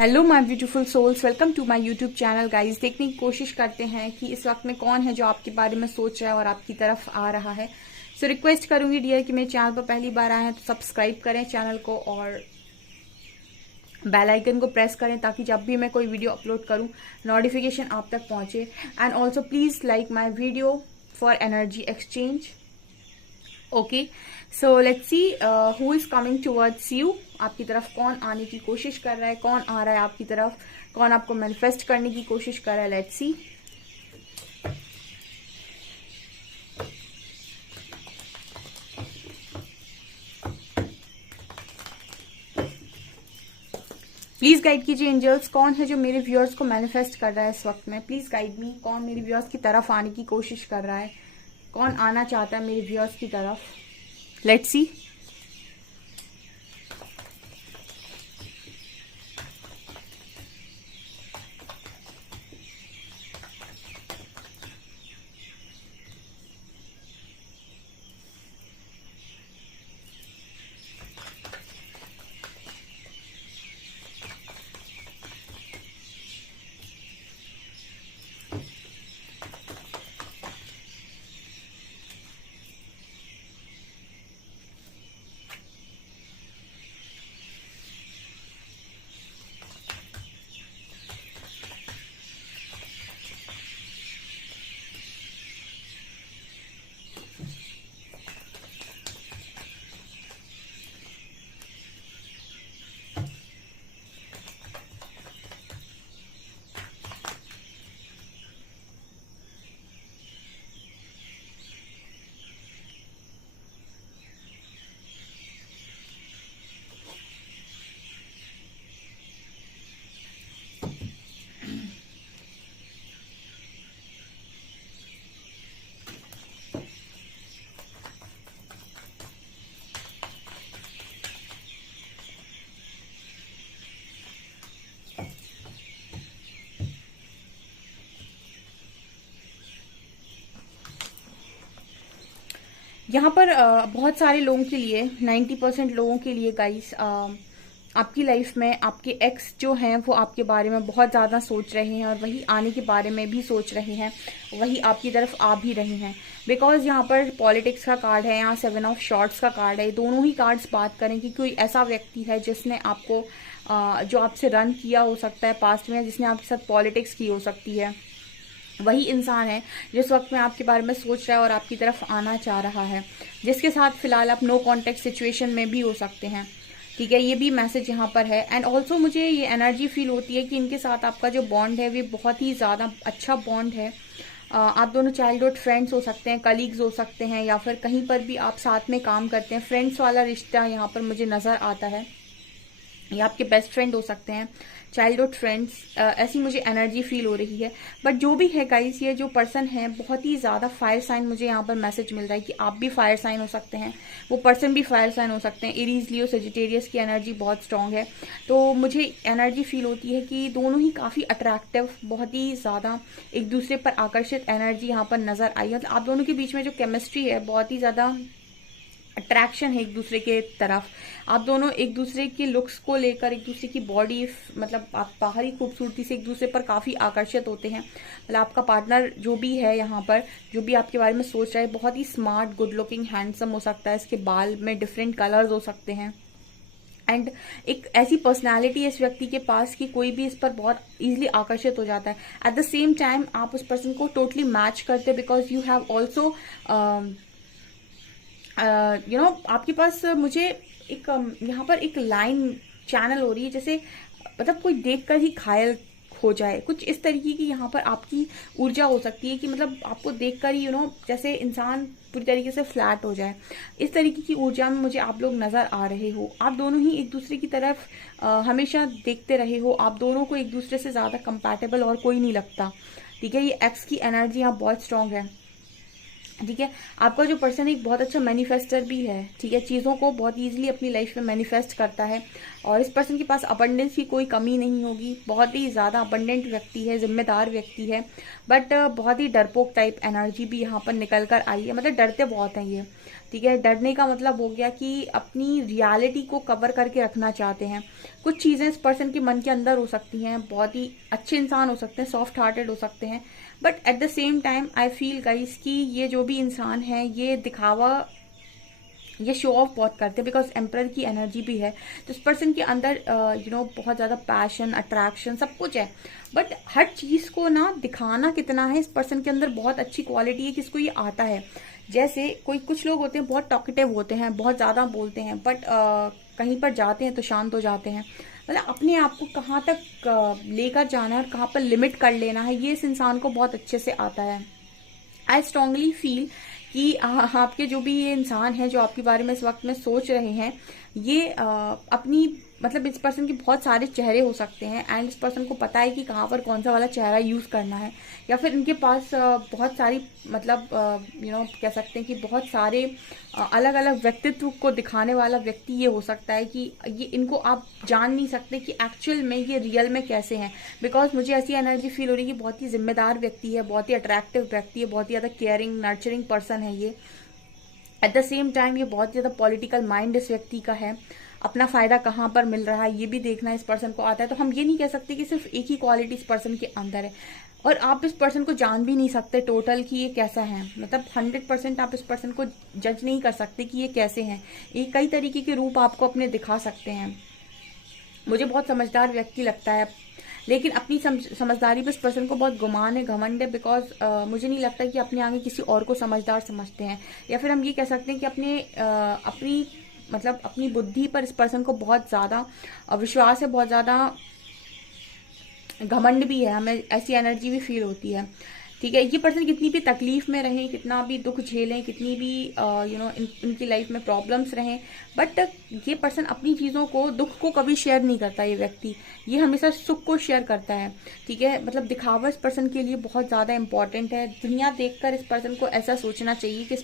Hello my beautiful souls, welcome to my YouTube channel. Guys, देखने की कोशिश करते हैं कि इस वक्त में कौन है जो आपके बारे में सोच रहा है और आपकी तरफ आ रहा है। सो रिक्वेस्ट करूंगी डियर कि मेरे चैनल पर पहली बार आए हैं तो सब्सक्राइब करें चैनल को और बेल आइकन को प्रेस करें ताकि जब भी मैं कोई वीडियो अपलोड करूं नोटिफिकेशन आप तक पहुंचे। And also please like my video for energy exchange. Okay, so let's see who is coming towards you. आपकी तरफ कौन आने की कोशिश कर रहा है, कौन आ रहा है आपकी तरफ, कौन आपको मैनिफेस्ट करने की कोशिश कर रहा है। Let's see. प्लीज गाइड कीजिए एंजल्स, कौन है जो मेरे व्यूअर्स को मैनिफेस्ट कर रहा है इस वक्त में। प्लीज गाइड मी, कौन मेरे व्यूअर्स की तरफ आने की कोशिश कर रहा है, कौन आना चाहता है मेरे व्यूअर्स की तरफ। Let's see. यहाँ पर बहुत सारे लोगों के लिए, 90% लोगों के लिए गाइस, आपकी लाइफ में आपके एक्स जो हैं वो आपके बारे में बहुत ज़्यादा सोच रहे हैं और वही आने के बारे में भी सोच रहे हैं, वही आपकी तरफ आ भी रहे हैं। बिकॉज यहाँ पर पॉलिटिक्स का कार्ड है, यहाँ 7 ऑफ शॉर्ट्स का कार्ड है। दोनों ही कार्ड्स बात करें कि कोई ऐसा व्यक्ति है जिसने आपको जो आपसे रन किया हो सकता है पास्ट में, जिसने आपके साथ पॉलिटिक्स की हो सकती है, वही इंसान है जिस वक्त में आपके बारे में सोच रहा है और आपकी तरफ आना चाह रहा है, जिसके साथ फिलहाल आप नो कॉन्टेक्ट सिचुएशन में भी हो सकते हैं। ठीक है, ये भी मैसेज यहाँ पर है। एंड ऑल्सो मुझे ये एनर्जी फील होती है कि इनके साथ आपका जो बॉन्ड है वो बहुत ही ज़्यादा अच्छा बॉन्ड है। आप दोनों चाइल्डहुड फ्रेंड्स हो सकते हैं, कलीग्स हो सकते हैं, या फिर कहीं पर भी आप साथ में काम करते हैं। फ्रेंड्स वाला रिश्ता यहाँ पर मुझे नज़र आता है, या आपके बेस्ट फ्रेंड हो सकते हैं, चाइल्डहुड फ्रेंड्स, ऐसी मुझे एनर्जी फील हो रही है। बट जो भी है गाइस, ये जो पर्सन है बहुत ही ज़्यादा फायर साइन, मुझे यहाँ पर मैसेज मिल रहा है कि आप भी फायर साइन हो सकते हैं, वो पर्सन भी फायर साइन हो सकते हैं। एरीज, लियो, सजिटेरियस की एनर्जी बहुत स्ट्रांग है। तो मुझे एनर्जी फील होती है कि दोनों ही काफ़ी अट्रैक्टिव, बहुत ही ज़्यादा एक दूसरे पर आकर्षित एनर्जी यहाँ पर नज़र आई है। आप दोनों के बीच में जो केमिस्ट्री है, बहुत ही ज़्यादा अट्रैक्शन है एक दूसरे के तरफ। आप दोनों एक दूसरे के लुक्स को लेकर, एक दूसरे की बॉडी, मतलब आप बाहरी खूबसूरती से एक दूसरे पर काफ़ी आकर्षित होते हैं। मतलब आपका पार्टनर जो भी है यहाँ पर, जो भी आपके बारे में सोच रहा है, बहुत ही स्मार्ट, गुड लुकिंग, हैंडसम हो सकता है। इसके बाल में डिफरेंट कलर्स हो सकते हैं। एंड एक ऐसी पर्सनालिटी है इस व्यक्ति के पास कि कोई भी इस पर बहुत इजीली आकर्षित हो जाता है। एट द सेम टाइम आप उस पर्सन को टोटली मैच करते, बिकॉज यू हैव ऑल्सो आपके पास मुझे एक यहाँ पर एक लाइन चैनल हो रही है, जैसे मतलब कोई देखकर ही घायल हो जाए, कुछ इस तरीके की यहाँ पर आपकी ऊर्जा हो सकती है कि मतलब आपको देखकर ही जैसे इंसान पूरी तरीके से फ्लैट हो जाए। इस तरीके की ऊर्जा में मुझे आप लोग नजर आ रहे हो। आप दोनों ही एक दूसरे की तरफ हमेशा देखते रहे हो। आप दोनों को एक दूसरे से ज्यादा कंपैटिबल और कोई नहीं लगता। ठीक है, ये एक्स की एनर्जी यहाँ बहुत स्ट्रांग है। ठीक है, आपका जो पर्सन एक बहुत अच्छा मैनिफेस्टर भी है। ठीक है, चीज़ों को बहुत इजीली अपनी लाइफ में मैनिफेस्ट करता है और इस पर्सन के पास अबंडेंस की कोई कमी नहीं होगी। बहुत ही ज़्यादा अबंडेंट व्यक्ति है, जिम्मेदार व्यक्ति है, बट बहुत ही डरपोक टाइप एनर्जी भी यहाँ पर निकल कर आई है। मतलब डरते बहुत हैं ये। ठीक है, डरने का मतलब हो गया कि अपनी रियलिटी को कवर करके रखना चाहते हैं। कुछ चीज़ें इस पर्सन के मन के अंदर हो सकती हैं, बहुत ही अच्छे इंसान हो सकते हैं, सॉफ्ट हार्टेड हो सकते हैं, but at the same time I feel guys कि ये जो भी इंसान है ये दिखावा, ये शो ऑफ बहुत करते हैं, बिकॉज एम्परर की एनर्जी भी है। तो इस पर्सन के अंदर बहुत ज़्यादा पैशन, अट्रैक्शन, सब कुछ है, बट हर चीज़ को ना दिखाना कितना है, इस पर्सन के अंदर बहुत अच्छी क्वालिटी है कि इसको ये आता है। जैसे कुछ लोग होते हैं बहुत टॉकेटिव होते हैं, बहुत ज़्यादा बोलते हैं, बट कहीं पर जाते हैं तो शांत हो जाते हैं। मतलब अपने आप को कहाँ तक लेकर जाना है और कहाँ पर लिमिट कर लेना है, ये इस इंसान को बहुत अच्छे से आता है। आई स्ट्रांगली फील कि आपके जो भी ये इंसान है जो आपके बारे में इस वक्त में सोच रहे हैं, ये अपनी मतलब इस पर्सन के बहुत सारे चेहरे हो सकते हैं, एंड इस पर्सन को पता है कि कहाँ पर कौन सा वाला चेहरा यूज़ करना है, या फिर इनके पास बहुत सारी मतलब कह सकते हैं कि बहुत सारे अलग अलग व्यक्तित्व को दिखाने वाला व्यक्ति ये हो सकता है कि ये इनको आप जान नहीं सकते कि एक्चुअल में ये रियल में कैसे हैं। बिकॉज मुझे ऐसी एनर्जी फील हो रही है कि बहुत ही जिम्मेदार व्यक्ति है, बहुत ही अट्रैक्टिव व्यक्ति है, बहुत ही ज़्यादा केयरिंग नर्चरिंग पर्सन है ये। एट द सेम टाइम ये बहुत ज़्यादा पॉलिटिकल माइंड इस व्यक्ति का है, अपना फायदा कहाँ पर मिल रहा है ये भी देखना इस पर्सन को आता है। तो हम ये नहीं कह सकते कि सिर्फ एक ही क्वालिटी इस पर्सन के अंदर है, और आप इस पर्सन को जान भी नहीं सकते टोटल कि ये कैसा है। मतलब 100% आप इस पर्सन को जज नहीं कर सकते कि ये कैसे हैं। ये कई तरीके के रूप आपको अपने दिखा सकते हैं। मुझे बहुत समझदार व्यक्ति लगता है, लेकिन अपनी समझदारी पे इस पर्सन को बहुत गुमान है, घमंड है, बिकॉज मुझे नहीं लगता कि अपने आगे किसी और को समझदार समझते हैं, या फिर हम ये कह सकते हैं कि अपनी बुद्धि पर इस पर्सन को बहुत ज़्यादा विश्वास है, बहुत ज़्यादा घमंड भी है, हमें ऐसी एनर्जी भी फील होती है। ठीक है, ये पर्सन कितनी भी तकलीफ में रहें, कितना भी दुख झेलें, कितनी भी इनकी लाइफ में प्रॉब्लम्स रहें, बट ये पर्सन अपनी चीज़ों को, दुख को कभी शेयर नहीं करता। ये व्यक्ति ये हमेशा सुख को शेयर करता है। ठीक है, मतलब दिखावा इस पर्सन के लिए बहुत ज़्यादा इंपॉर्टेंट है। दुनिया देखकर इस पर्सन को ऐसा सोचना चाहिए कि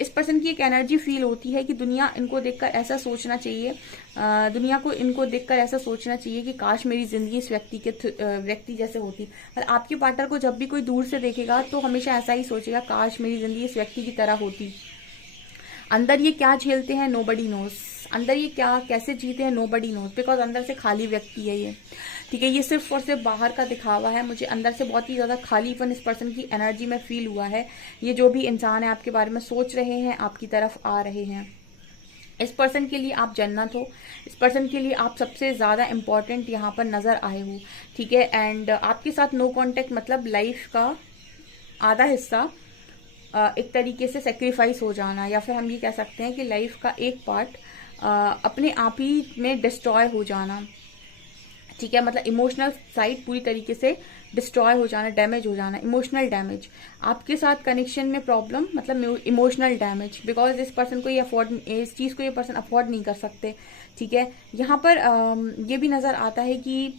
इस पर्सन की एक एनर्जी फील होती है कि दुनिया इनको देखकर ऐसा सोचना चाहिए, दुनिया को इनको देखकर ऐसा सोचना चाहिए कि काश मेरी जिंदगी इस व्यक्ति जैसे होती। मतलब आपके पार्टनर को जब भी कोई दूर से देखेगा तो हमेशा ऐसा ही सोचेगा, काश मेरी जिंदगी इस व्यक्ति की तरह होती। अंदर ये क्या झेलते हैं नोबडी नोज, अंदर ये क्या कैसे जीते हैं नोबडी नोज, बिकॉज अंदर से खाली व्यक्ति है ये। ठीक है, ये सिर्फ और सिर्फ बाहर का दिखावा है। मुझे अंदर से बहुत ही ज़्यादा खालीपन इस पर्सन की एनर्जी में फील हुआ है। ये जो भी इंसान है आपके बारे में सोच रहे हैं, आपकी तरफ आ रहे हैं, इस पर्सन के लिए आप जन्नत हो, इस पर्सन के लिए आप सबसे ज़्यादा इम्पॉर्टेंट यहाँ पर नज़र आए हो। ठीक है, एंड आपके साथ नो कॉन्टेक्ट मतलब लाइफ का आधा हिस्सा एक तरीके से सेक्रीफाइस हो जाना, या फिर हम ये कह सकते हैं कि लाइफ का एक पार्ट अपने आप ही में डिस्ट्रॉय हो जाना। ठीक है, मतलब इमोशनल साइड पूरी तरीके से डिस्ट्रॉय हो जाना, डैमेज हो जाना, इमोशनल डैमेज। आपके साथ कनेक्शन में प्रॉब्लम मतलब इमोशनल डैमेज, बिकॉज इस पर्सन को इस चीज़ को ये पर्सन अफोर्ड नहीं कर सकते। ठीक है, यहाँ पर ये भी नज़र आता है कि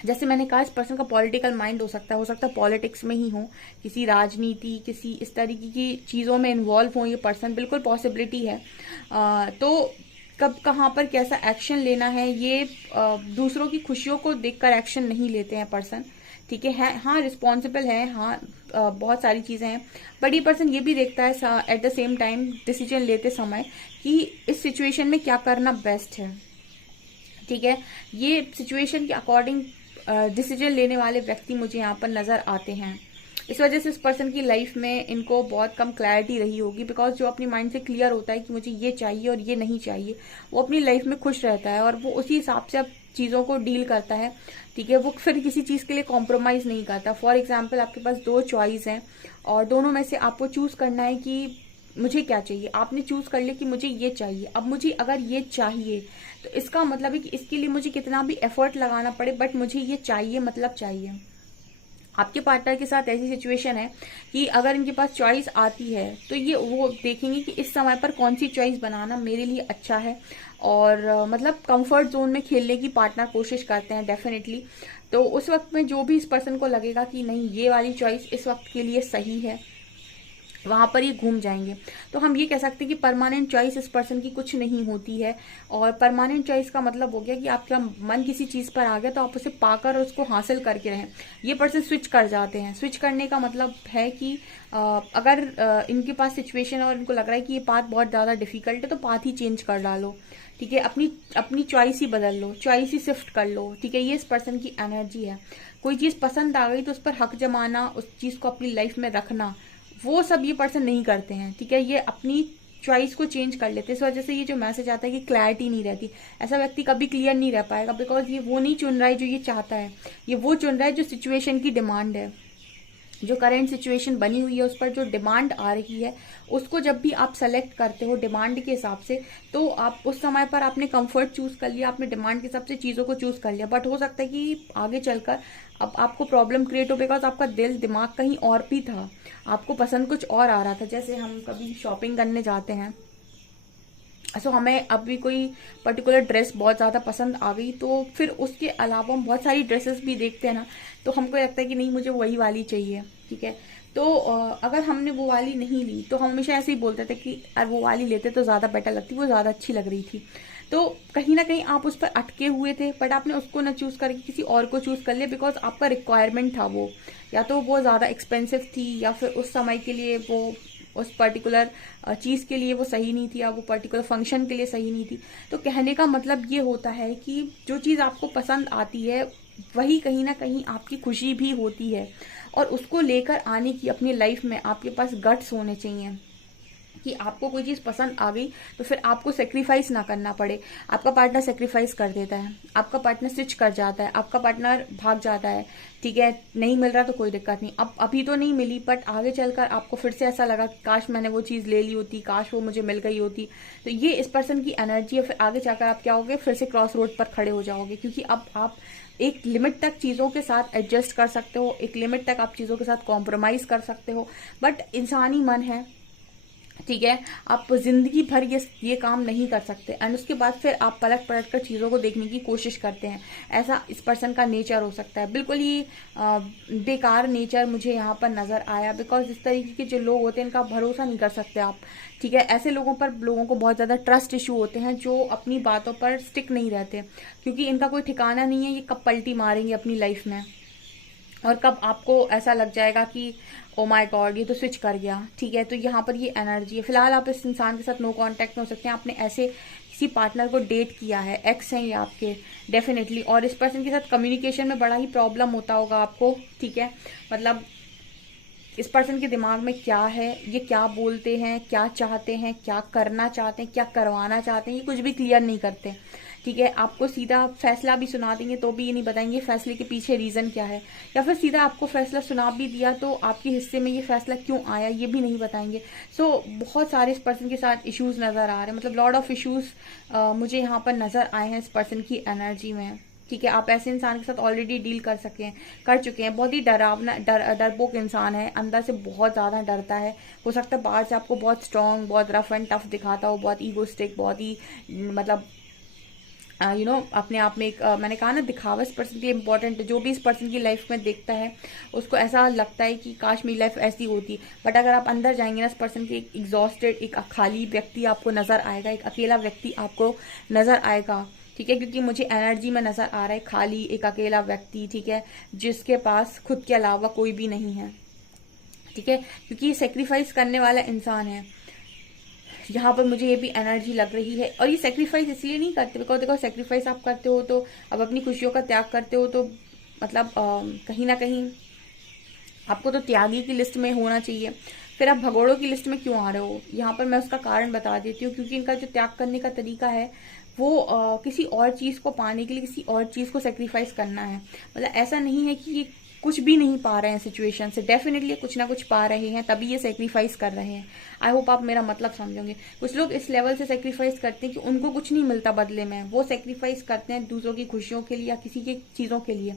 जैसे मैंने कहा, इस पर्सन का पॉलिटिकल माइंड हो सकता है पॉलिटिक्स में ही हो, किसी राजनीति, किसी इस तरीके की चीज़ों में इन्वॉल्व हो ये पर्सन, बिल्कुल पॉसिबिलिटी है। तो कब कहाँ पर कैसा एक्शन लेना है, ये दूसरों की खुशियों को देखकर एक्शन नहीं लेते हैं पर्सन। ठीक है, हाँ रिस्पॉन्सिबल है, हाँ बहुत सारी चीज़ें हैं, बट ये पर्सन ये भी देखता है at the same time decision लेते समय कि इस सिचुएशन में क्या करना बेस्ट है। ठीक है, ये सिचुएशन के अकॉर्डिंग डिसीजन लेने वाले व्यक्ति मुझे यहाँ पर नज़र आते हैं। इस वजह से इस पर्सन की लाइफ में इनको बहुत कम क्लैरिटी रही होगी, बिकॉज जो अपनी माइंड से क्लियर होता है कि मुझे ये चाहिए और ये नहीं चाहिए, वो अपनी लाइफ में खुश रहता है और वो उसी हिसाब से अब चीज़ों को डील करता है। ठीक है, वो फिर किसी चीज़ के लिए कॉम्प्रोमाइज़ नहीं करता। फॉर एग्जाम्पल, आपके पास 2 चॉइस हैं और दोनों में से आपको चूज़ करना है कि मुझे क्या चाहिए। आपने चूज कर लिया कि मुझे ये चाहिए। अब मुझे अगर ये चाहिए तो इसका मतलब है कि इसके लिए मुझे कितना भी एफर्ट लगाना पड़े, बट मुझे ये चाहिए, मतलब चाहिए। आपके पार्टनर के साथ ऐसी सिचुएशन है कि अगर इनके पास चॉइस आती है तो ये वो देखेंगे कि इस समय पर कौन सी चॉइस बनाना मेरे लिए अच्छा है, और मतलब कंफर्ट जोन में खेलने की पार्टनर कोशिश करते हैं डेफिनेटली। तो उस वक्त में जो भी इस पर्सन को लगेगा कि नहीं, ये वाली चॉइस इस वक्त के लिए सही है, वहां पर ये घूम जाएंगे। तो हम ये कह सकते हैं कि परमानेंट चॉइस इस पर्सन की कुछ नहीं होती है। और परमानेंट चॉइस का मतलब हो गया कि आपका मन किसी चीज पर आ गया तो आप उसे पाकर और उसको हासिल करके रहें। ये पर्सन स्विच कर जाते हैं। स्विच करने का मतलब है कि अगर इनके पास सिचुएशन और इनको लग रहा है कि ये पाथ बहुत ज्यादा डिफिकल्ट है तो पाथ ही चेंज कर डालो, ठीक है। अपनी अपनी चॉइस ही बदल लो, चॉइस ही शिफ्ट कर लो, ठीक है। ये इस पर्सन की एनर्जी है। कोई चीज पसंद आ गई तो उस पर हक जमाना, उस चीज को अपनी लाइफ में रखना, वो सब ये पर्सन नहीं करते हैं, ठीक है। ये अपनी चॉइस को चेंज कर लेते हैं। इस वजह से ये जो मैसेज आता है कि क्लैरिटी नहीं रहती। ऐसा व्यक्ति कभी क्लियर नहीं रह पाएगा, बिकॉज ये वो नहीं चुन रहा है जो ये चाहता है, ये वो चुन रहा है जो सिचुएशन की डिमांड है। जो करंट सिचुएशन बनी हुई है उस पर जो डिमांड आ रही है, उसको जब भी आप सेलेक्ट करते हो डिमांड के हिसाब से, तो आप उस समय पर आपने कंफर्ट चूज कर लिया, आपने डिमांड के हिसाब से चीजों को चूज कर लिया। बट हो सकता है कि आगे चलकर अब आपको प्रॉब्लम क्रिएट हो, बिकॉज आपका दिल दिमाग कहीं और भी था, आपको पसंद कुछ और आ रहा था। जैसे हम कभी शॉपिंग करने जाते हैं, सो हमें अभी कोई पर्टिकुलर ड्रेस बहुत ज़्यादा पसंद आ गई, तो फिर उसके अलावा हम बहुत सारी ड्रेसेस भी देखते हैं ना, तो हमको लगता है कि नहीं मुझे वही वाली चाहिए, ठीक है। तो अगर हमने वो वाली नहीं ली तो हम हमेशा ऐसे ही बोलते थे कि यार वो वाली लेते तो ज़्यादा बेटर लगती, वो ज़्यादा अच्छी लग रही थी। तो कहीं ना कहीं आप उस पर अटके हुए थे, बट आपने उसको ना चूज करके किसी और को चूज कर लिया, बिकॉज आपका रिक्वायरमेंट था वो, या तो वो ज़्यादा एक्सपेंसिव थी, या फिर उस समय के लिए वो उस पर्टिकुलर चीज के लिए वो सही नहीं थी, या वो पर्टिकुलर फंक्शन के लिए सही नहीं थी। तो कहने का मतलब ये होता है कि जो चीज आपको पसंद आती है वही कहीं ना कहीं आपकी खुशी भी होती है, और उसको लेकर आने की अपनी लाइफ में आपके पास गट्स होने चाहिए कि आपको कोई चीज पसंद आ गई तो फिर आपको सेक्रीफाइस ना करना पड़े। आपका पार्टनर सेक्रीफाइस कर देता है, आपका पार्टनर स्विच कर जाता है, आपका पार्टनर भाग जाता है, ठीक है। नहीं मिल रहा तो कोई दिक्कत नहीं, अब अभी तो नहीं मिली, बट आगे चलकर आपको फिर से ऐसा लगा कि काश मैंने वो चीज ले ली होती, काश वो मुझे मिल गई होती। तो ये इस पर्सन की एनर्जी है। फिर आगे जाकर आप क्या होगे, फिर से क्रॉस रोड पर खड़े हो जाओगे, क्योंकि अब आप एक लिमिट तक चीजों के साथ एडजस्ट कर सकते हो, एक लिमिट तक आप चीजों के साथ कॉम्प्रोमाइज कर सकते हो। बट इंसानी मन है, ठीक है, आप जिंदगी भर ये काम नहीं कर सकते, एंड उसके बाद फिर आप पलट पलट कर चीजों को देखने की कोशिश करते हैं। ऐसा इस पर्सन का नेचर हो सकता है। बिल्कुल ही बेकार नेचर मुझे यहाँ पर नजर आया, बिकॉज इस तरीके के जो लोग होते हैं इनका भरोसा नहीं कर सकते आप, ठीक है। ऐसे लोगों पर लोगों को बहुत ज्यादा ट्रस्ट इशू होते हैं, जो अपनी बातों पर स्टिक नहीं रहते, क्योंकि इनका कोई ठिकाना नहीं है ये कब पलटी मारेंगे अपनी लाइफ में, और कब आपको ऐसा लग जाएगा कि ओ माय गॉड ये तो स्विच कर गया, ठीक है। तो यहाँ पर ये एनर्जी है। फिलहाल आप इस इंसान के साथ नो कांटेक्ट में हो सकते हैं, आपने ऐसे किसी पार्टनर को डेट किया है, एक्स हैं ये आपके डेफिनेटली, और इस पर्सन के साथ कम्युनिकेशन में बड़ा ही प्रॉब्लम होता होगा आपको, ठीक है। मतलब इस पर्सन के दिमाग में क्या है, ये क्या बोलते हैं, क्या चाहते हैं, क्या करना चाहते हैं, क्या करवाना चाहते हैं, ये कुछ भी क्लियर नहीं करते, ठीक है। आपको सीधा फैसला भी सुना देंगे तो भी ये नहीं बताएंगे फैसले के पीछे रीजन क्या है, या फिर सीधा आपको फैसला सुना भी दिया तो आपके हिस्से में ये फैसला क्यों आया ये भी नहीं बताएंगे। सो बहुत सारे इस पर्सन के साथ इश्यूज नजर आ रहे हैं, मतलब लॉट ऑफ इश्यूज मुझे यहाँ पर नजर आए हैं इस पर्सन की एनर्जी में, ठीक है। आप ऐसे इंसान के साथ ऑलरेडी डील कर चुके हैं। बहुत ही डरावना डरपोक इंसान है, अंदर से बहुत ज्यादा डरता है। हो सकता है बाहर से आपको बहुत स्ट्रांग, बहुत रफ एंड टफ दिखाता हो, बहुत ईगोस्टिक, बहुत ही मतलब अपने आप में एक मैंने कहा ना दिखावा इस पर्सन की इंपॉर्टेंट है। जो भी इस पर्सन की लाइफ में देखता है उसको ऐसा लगता है कि काश मेरी लाइफ ऐसी होती, बट अगर आप अंदर जाएंगे ना इस पर्सन की एक एग्जॉस्टेड, एक खाली व्यक्ति आपको नजर आएगा, एक अकेला व्यक्ति आपको नजर आएगा, ठीक है। क्योंकि मुझे एनर्जी में नजर आ रहा है खाली एक अकेला व्यक्ति, ठीक है, जिसके पास खुद के अलावा कोई भी नहीं है, ठीक है। क्योंकि ये सेक्रीफाइस करने वाला इंसान है, यहाँ पर मुझे ये भी एनर्जी लग रही है। और ये सेक्रीफाइस इसलिए नहीं करते बिकॉज देखो सेक्रीफाइस आप करते हो तो अब अपनी खुशियों का त्याग करते हो, तो मतलब कहीं ना कहीं आपको तो त्यागी की लिस्ट में होना चाहिए, फिर आप भगोड़ों की लिस्ट में क्यों आ रहे हो। यहाँ पर मैं उसका कारण बता देती हूँ, क्योंकि इनका जो त्याग करने का तरीका है वो किसी और चीज को पाने के लिए किसी और चीज को सेक्रीफाइस करना है। मतलब ऐसा नहीं है कि ये कुछ भी नहीं पा रहे हैं सिचुएशन से, डेफिनेटली कुछ ना कुछ पा रहे हैं तभी ये सेक्रीफाइस कर रहे हैं। आई होप आप मेरा मतलब समझोगे। कुछ लोग इस लेवल से सेक्रीफाइस करते हैं कि उनको कुछ नहीं मिलता बदले में, वो सेक्रीफाइस करते हैं दूसरों की खुशियों के लिए या किसी की चीजों के लिए,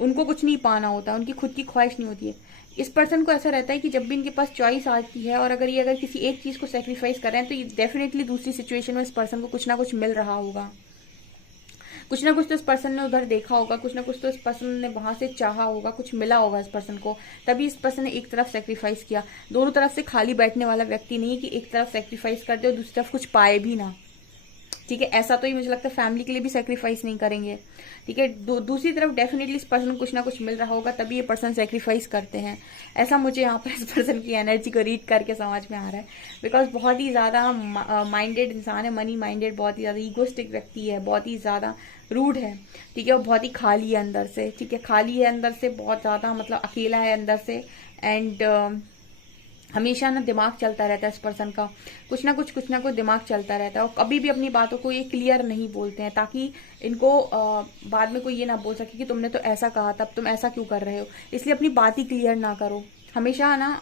उनको कुछ नहीं पाना होता, उनकी खुद की ख्वाहिश नहीं होती है। इस पर्सन को ऐसा रहता है कि जब भी इनके पास चॉइस आती है और अगर किसी एक चीज को सेक्रीफाइस कर रहे हैं तो ये डेफिनेटली दूसरी सिचुएशन में इस पर्सन को कुछ ना कुछ मिल रहा होगा। कुछ ना कुछ तो इस पर्सन ने उधर देखा होगा, कुछ ना कुछ तो इस पर्सन ने वहां से चाहा होगा, कुछ मिला होगा इस पर्सन को, तभी इस पर्सन ने एक तरफ सेक्रीफाइस किया। दोनों तरफ से खाली बैठने वाला व्यक्ति नहीं है कि एक तरफ सेक्रीफाइस कर दे और दूसरी तरफ कुछ पाए भी ना। ठीक है, ऐसा तो ही मुझे लगता है फैमिली के लिए भी सेक्रीफाइस नहीं करेंगे। ठीक है, दूसरी तरफ डेफिनेटली इस पर्सन को कुछ ना कुछ मिल रहा होगा, तभी ये पर्सन सेक्रीफाइस करते हैं। ऐसा मुझे यहाँ पर इस पर्सन की एनर्जी को रीड करके समझ में आ रहा है। बिकॉज बहुत ही ज्यादा माइंडेड इंसान है, मनी माइंडेड, बहुत ही ज्यादा ईगोस्टिक व्यक्ति है, बहुत ही ज्यादा रूड है। ठीक है, वो बहुत ही खाली है अंदर से। ठीक है, खाली है अंदर से, बहुत ज्यादा मतलब अकेला है अंदर से। एंड हमेशा ना दिमाग चलता रहता है इस पर्सन का, कुछ ना कुछ दिमाग चलता रहता है। और कभी भी अपनी बातों को ये क्लियर नहीं बोलते हैं, ताकि इनको बाद में कोई ये ना बोल सके कि तुमने तो ऐसा कहा था, अब तुम ऐसा क्यों कर रहे हो। इसलिए अपनी बात ही क्लियर ना करो। हमेशा ना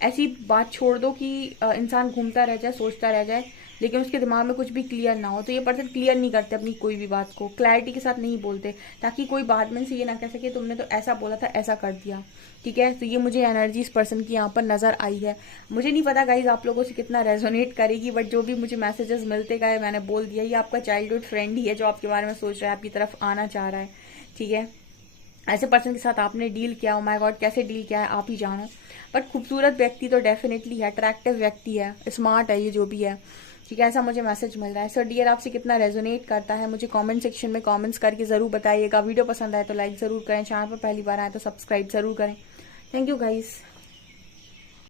ऐसी बात छोड़ दो कि इंसान घूमता रह जाए, सोचता रह जाए, लेकिन उसके दिमाग में कुछ भी क्लियर ना हो। तो ये पर्सन क्लियर नहीं करते अपनी कोई भी बात को, क्लैरिटी के साथ नहीं बोलते, ताकि कोई बाद में से ये ना कह सके तुमने तो ऐसा बोला था, ऐसा कर दिया। ठीक है, तो ये मुझे एनर्जी इस पर्सन की यहाँ पर नजर आई है। मुझे नहीं पता गाइज आप लोगों से कितना रेजोनेट करेगी, बट जो भी मुझे मैसेजेस मिलते गए मैंने बोल दिया। ये आपका चाइल्डहुड फ्रेंड ही है जो आपके बारे में सोच रहा है, आपकी तरफ आना चाह रहा है। ठीक है, ऐसे पर्सन के साथ आपने डील किया, ओ माय गॉड कैसे डील किया है आप ही जानो। बट खूबसूरत व्यक्ति तो डेफिनेटली है, अट्रैक्टिव व्यक्ति है, स्मार्ट है, ये जो भी है। ठीक है, ऐसा मुझे मैसेज मिल रहा है। सो डियर, आपसे कितना रेजोनेट करता है मुझे कमेंट सेक्शन में कमेंट्स करके जरूर बताइएगा। वीडियो पसंद आए तो लाइक जरूर करें, चैनल पर पहली बार आए तो सब्सक्राइब जरूर करें। Thank you guys.